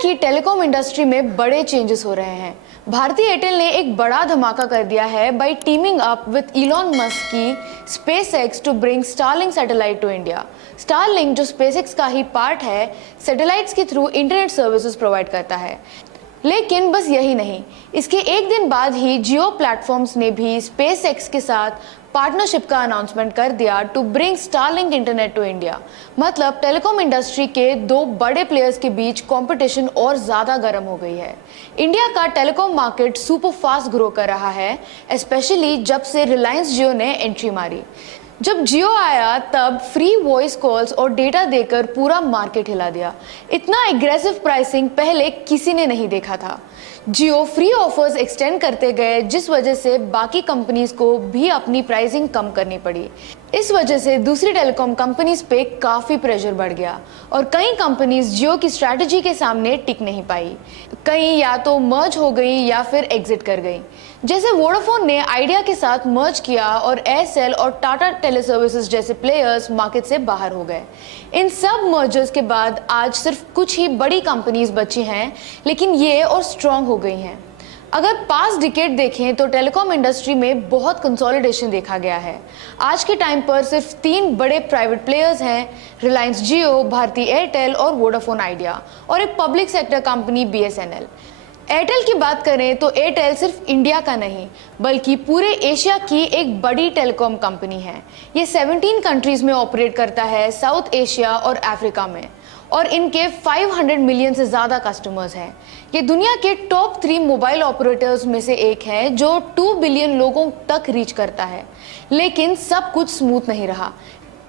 की telecom industry में बड़े चेंजेस हो रहे हैं। भारतीय एयरटेल ने एक बड़ा धमाका कर दिया है by teaming up with Elon Musk की SpaceX to bring Starlink satellite to India. Starlink जो स्पेसएक्स का ही पार्ट है, सैटेलाइट्स के थ्रू इंटरनेट सर्विसेज प्रोवाइड करता है। लेकिन बस यही नहीं, इसके एक दिन बाद ही जियो प्लेटफॉर्म्स ने भी स्पेसएक्स के साथ पार्टनरशिप का अनाउंसमेंट कर दिया to bring Starlink internet to India. मतलब टेलीकॉम इंडस्ट्री के दो बड़े प्लेयर्स के बीच कंपटीशन और ज्यादा गर्म हो गई है। इंडिया का telecom market super fast grow कर रहा है, स्पेशली जब से रिलायंस जियो ने एंट्री मारी। जब जियो आया तब फ्री वॉइस कॉल्स और डेटा देकर पूरा मार्केट हिला दिया। इतना एग्रेसिव प्राइसिंग पहले किसी ने नहीं देखा था। जियो फ्री ऑफर्स एक्सटेंड करते गए, जिस वजह से बाकी कंपनीज को भी अपनी प्राइसिंग कम करनी पड़ी। इस वजह से दूसरी टेलीकॉम कंपनीज पे काफी प्रेशर बढ़ गया और कई कंपनीज जियो की स्ट्रैटेजी के सामने टिक नहीं पाई। कई या तो मर्ज हो गई या फिर एग्जिट कर गई। जैसे वोडाफोन ने आइडिया के साथ मर्ज किया और एयरसेल और टाटा टेलीसर्विसेज जैसे प्लेयर्स मार्केट से बाहर हो गए। इन सब मर्जर्स के बाद आज सिर्फ कुछ ही बड़ी कंपनीज बची हैं, लेकिन ये और स्ट्रांग हो गई हैं। अगर पास्ट डिकेड देखें तो टेलीकॉम इंडस्ट्री में बहुत कंसोलिडेशन देखा गया है। आज के टाइम पर सिर्फ 3 बड़े प्राइवेट प्लेयर्स हैं, रिलायंस जियो, भारती एयरटेल और वोडाफोन आइडिया, और एक public sector company BSNL. Airtel की बात करें तो एयरटेल सिर्फ इंडिया का नहीं बल्कि पूरे एशिया की एक बड़ी टेलीकॉम कंपनी है। ये 17 कंट्रीज में ऑपरेट करता है, साउथ एशिया और अफ्रीका में, और इनके 500 मिलियन से ज़्यादा कस्टमर्स हैं। ये दुनिया के टॉप 3 मोबाइल ऑपरेटर्स में से एक है जो 2 बिलियन लोगों तक रीच करता है। लेकिन सब कुछ स्मूथ नहीं रहा।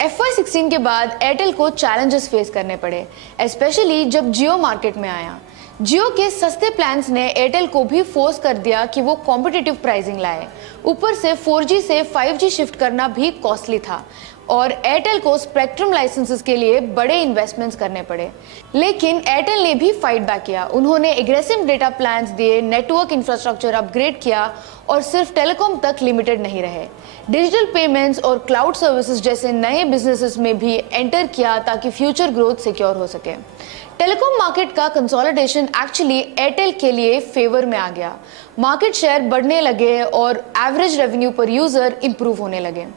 FY16 के बाद एयरटेल को चैलेंजेस फेस करने पड़े, स्पेशली जब जियो मार्केट में आया। जियो के सस्ते प्लान्स ने एयरटेल को भी फोर्स कर दिया कि वो कॉम्पिटिटिव प्राइसिंग लाए। ऊपर से 4G से 5G शिफ्ट करना भी कॉस्टली था और एयरटेल को स्पेक्ट्रम लाइसेंसेस के लिए बड़े इन्वेस्टमेंट्स करने पड़े। लेकिन एयरटेल ने भी फाइट बैक किया। उन्होंने एग्रेसिव डेटा प्लान्स दिए, नेटवर्क इंफ्रास्ट्रक्चर अपग्रेड किया और सिर्फ टेलीकॉम तक लिमिटेड नहीं रहे। डिजिटल पेमेंट्स और क्लाउड सर्विसेज जैसे नए बिजनेसेस में भी एंटर किया ताकि फ्यूचर ग्रोथ सिक्योर हो सके। टेलीकॉम मार्केट का कंसोलिडेशन एक्चुअली एयरटेल के लिए फेवर में आ गया। मार्केट शेयर बढ़ने लगे और एवरेज रेवेन्यू पर यूजर इंप्रूव होने लगे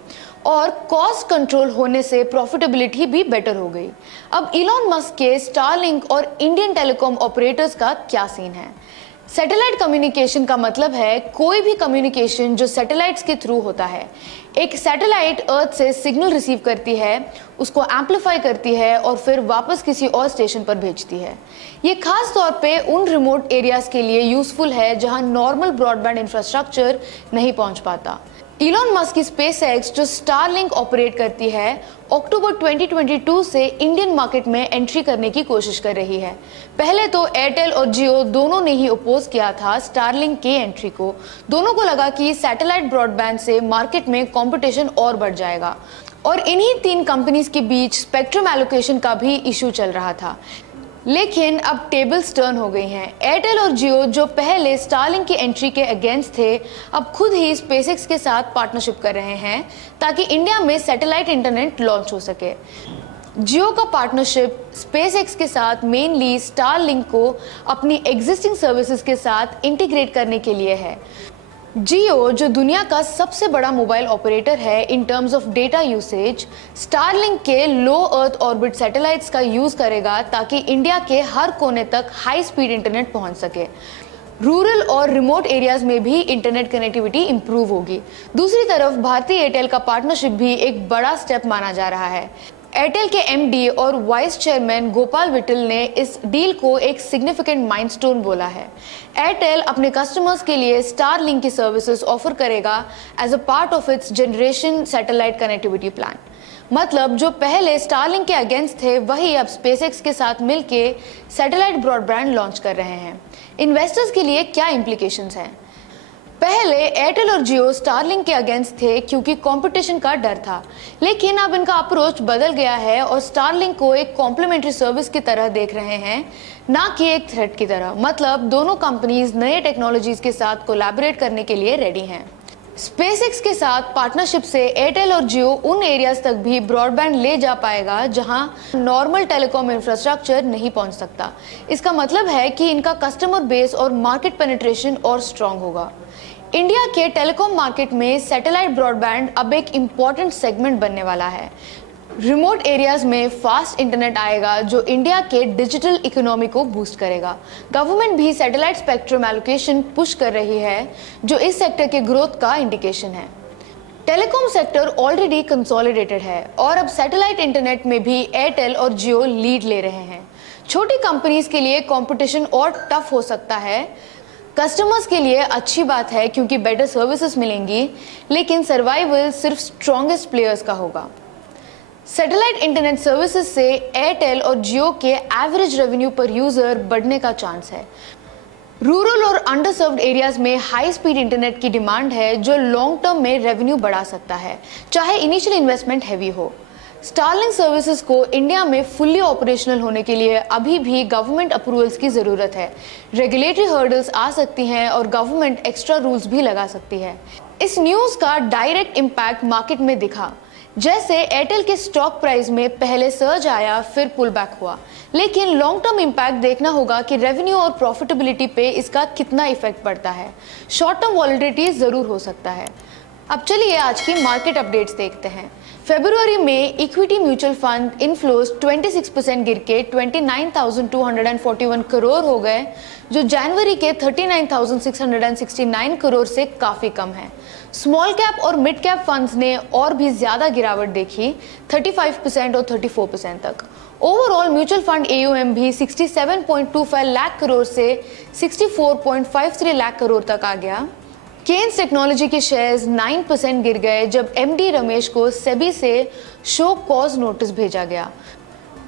और कॉस्ट कंट्रोल होने से प्रॉफिटेबिलिटी भी बेटर हो गई। अब इलॉन मस्क के स्टारलिंक और इंडियन टेलीकॉम ऑपरेटर्स का क्या सीन है? सैटेलाइट कम्युनिकेशन का मतलब है कोई भी कम्युनिकेशन जो सैटेलाइट्स के थ्रू होता है। एक सैटेलाइट अर्थ से सिग्नल रिसीव करती है, उसको एम्पलीफाई करती है और फिर वापस किसी और स्टेशन पर भेजती है। ये खास तौर पे उन रिमोट एरियाज के लिए यूजफुल है जहां नॉर्मल ब्रॉडबैंड इंफ्रास्ट्रक्चर नहीं पहुंच पाता। इलॉन मस्क की स्पेसएक्स जो स्टारलिंक ऑपरेट करती है, अक्टूबर 2022 से इंडियन मार्केट में एंट्री करने की कोशिश कर रही है। पहले तो एयरटेल और जियो दोनों ने ही अपोज किया था स्टारलिंक के एंट्री को। दोनों को लगा कि सैटेलाइट ब्रॉडबैंड से मार्केट में कंपटीशन और बढ़ जाएगा और इन्हीं 3 कंपनीज के बीच स्पेक्ट्रम एलोकेशन का भी इशू चल रहा था। लेकिन अब टेबल्स टर्न हो गई हैं। एयरटेल और जियो जो पहले स्टारलिंक की एंट्री के अगेंस्ट थे, अब खुद ही स्पेसएक्स के साथ पार्टनरशिप कर रहे हैं ताकि इंडिया में सैटेलाइट इंटरनेट लॉन्च हो सके। जियो का पार्टनरशिप स्पेसएक्स के साथ मेनली स्टारलिंक को अपनी एग्जिस्टिंग सर्विसेज के साथ इंटीग्रेट करने के लिए है। जियो जो दुनिया का सबसे बड़ा मोबाइल ऑपरेटर है in terms of data usage, Starlink के लो अर्थ ऑर्बिट सैटेलाइट्स का यूज करेगा ताकि इंडिया के हर कोने तक हाई स्पीड इंटरनेट पहुंच सके। रूरल और रिमोट एरियाज में भी इंटरनेट कनेक्टिविटी इंप्रूव होगी। दूसरी तरफ भारतीय एयरटेल का पार्टनरशिप भी एक बड़ा स्टेप माना जा रहा है। एयरटेल के MD और वाइस चेयरमैन गोपाल विट्ठल ने इस डील को एक सिग्निफिकेंट माइलस्टोन बोला है। एयरटेल अपने कस्टमर्स के लिए स्टारलिंक की सर्विसेज ऑफर करेगा as a part of its generation satellite connectivity plan. मतलब जो पहले स्टारलिंक के अगेंस्ट थे, वही अब स्पेसएक्स के साथ मिलके सैटेलाइट ब्रॉडबैंड लॉन्च कर रहे हैं। इन्वेस्टर्स के लिए क्या इम्प्लीकेशंस हैं? पहले एयरटेल और जियो स्टारलिंक के अगेंस्ट थे क्योंकि कंपटीशन का डर था, लेकिन अब इनका अप्रोच बदल गया है और स्टारलिंक को एक कॉम्प्लीमेंट्री सर्विस की तरह देख रहे हैं, ना कि एक थ्रेट की तरह। मतलब दोनों कंपनीज नए टेक्नोलॉजीज के साथ कोलैबोरेट करने के लिए रेडी हैं। स्पेसएक्स के साथ पार्टनरशिप से एयरटेल और जियो उन एरियाज तक भी ब्रॉडबैंड ले जा पाएगा जहां नॉर्मल टेलीकॉम इंफ्रास्ट्रक्चर नहीं पहुंच सकता। इसका मतलब है कि इनका कस्टमर बेस और मार्केट पेनिट्रेशन और स्ट्रांग होगा। इंडिया के टेलीकॉम मार्केट में सैटेलाइट ब्रॉडबैंड अब एक इम्पॉर्टेंट सेगमेंट बनने वाला है। रिमोट एरियाज में फास्ट इंटरनेट आएगा जो इंडिया के डिजिटल इकोनॉमी को बूस्ट करेगा। गवर्नमेंट भी सैटेलाइट स्पेक्ट्रम एलोकेशन पुश कर रही है जो इस सेक्टर के ग्रोथ का इंडिकेशन है। टेलीकॉम सेक्टर ऑलरेडी कंसोलिडेटेड है और अब सैटेलाइट इंटरनेट में भी एयरटेल और जियो लीड ले रहे हैं। छोटी कंपनीज के लिए कंपटीशन और टफ हो सकता है। कस्टमर्स के लिए अच्छी बात है क्योंकि बेटर सर्विसेज मिलेंगी, लेकिन सर्वाइवल सिर्फ स्ट्रॉन्गेस्ट प्लेयर्स का होगा। सैटेलाइट इंटरनेट सर्विसेज से एयरटेल और जियो के एवरेज रेवेन्यू पर यूजर बढ़ने का चांस है। रूरल और अंडरसर्व्ड एरियाज में हाई स्पीड इंटरनेट की डिमांड है जो लॉन्ग टर्म में रेवेन्यू बढ़ा सकता है, चाहे इनिशियल इन्वेस्टमेंट हैवी हो। स्टारलिंक सर्विसेज को इंडिया में फुल्ली ऑपरेशनल होने के लिए अभी भी गवर्नमेंट अप्रूवल्स की ज़रूरत है। रेगुलेटरी हर्डल्स आ सकती हैं और गवर्नमेंट एक्स्ट्रा रूल्स भी लगा सकती है। इस न्यूज़ का डायरेक्ट इम्पैक्ट मार्केट में दिखा। जैसे एयरटेल के स्टॉक प्राइस में पहले सर्ज आया फिर पुल बैक हुआ, लेकिन लॉन्ग टर्म इम्पैक्ट देखना होगा कि रेवेन्यू और प्रॉफिटेबिलिटी पे इसका कितना इफेक्ट पड़ता है। शॉर्ट टर्म वॉलिटिलिटी ज़रूर हो सकता है। अब चलिए आज की मार्केट अपडेट्स देखते हैं। फरवरी में इक्विटी म्यूचुअल फंड इनफ्लोज 26% गिर के 29,241 करोड़ हो गए, जो जनवरी के 39,669 करोड़ से काफ़ी कम है। स्मॉल कैप और मिड कैप फंड्स ने और भी ज़्यादा गिरावट देखी, 35% और 34% तक। ओवरऑल म्यूचुअल फंड AUM भी 67.25 लाख करोड़ से 64.53 लाख करोड़ तक आ गया। केन्स टेक्नोलॉजी के शेयर्स 9% गिर गए जब MD रमेश को सेबी से शो कॉज नोटिस भेजा गया।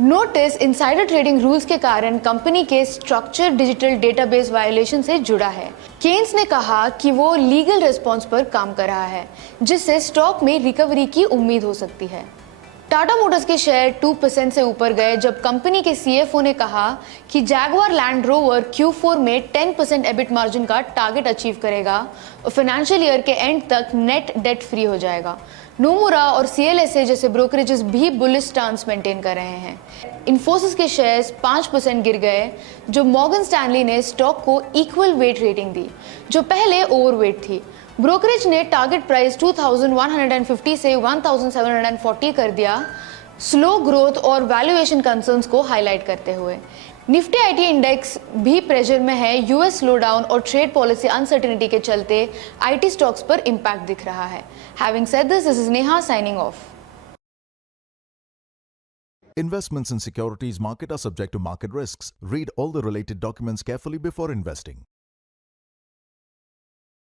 नोटिस इनसाइडर ट्रेडिंग रूल्स के कारण कंपनी के स्ट्रक्चर डिजिटल डेटाबेस वायलेशन से जुड़ा है। केन्स ने कहा कि वो लीगल रिस्पॉन्स पर काम कर रहा है, जिससे स्टॉक में रिकवरी की उम्मीद हो सकती है। टाटा मोटर्स के शेयर 2% से ऊपर गए जब कंपनी के CFO ने कहा कि जैगुआर लैंड रोवर Q4 में 10% एबिट मार्जिन का टारगेट अचीव करेगा और फाइनेंशियल ईयर के एंड तक नेट डेट फ्री हो जाएगा। नोमुरा और CLSA जैसे ब्रोकरेजेस भी बुलिश स्टांस मेंटेन कर रहे हैं। इन्फोसिस के शेयर्स 5% गिर गए जो मॉर्गन स्टैनली ने स्टॉक को इक्वल वेट रेटिंग दी, जो पहले ओवरवेट थी। ब्रोकरेज ने टारगेट प्राइस 2150 से 1740 कर दिया, स्लो ग्रोथ और वैल्यूएशन कंसर्न्स को हाईलाइट करते हुए। निफ्टी IT इंडेक्स भी प्रेशर में है। US स्लोडाउन और ट्रेड पॉलिसी अनसर्टेनिटी के चलते IT स्टॉक्स पर इम्पैक्ट दिख रहा है। Having said this is Neha signing off. Investments in securities market are subject to market risks. Read all the related documents carefully before investing.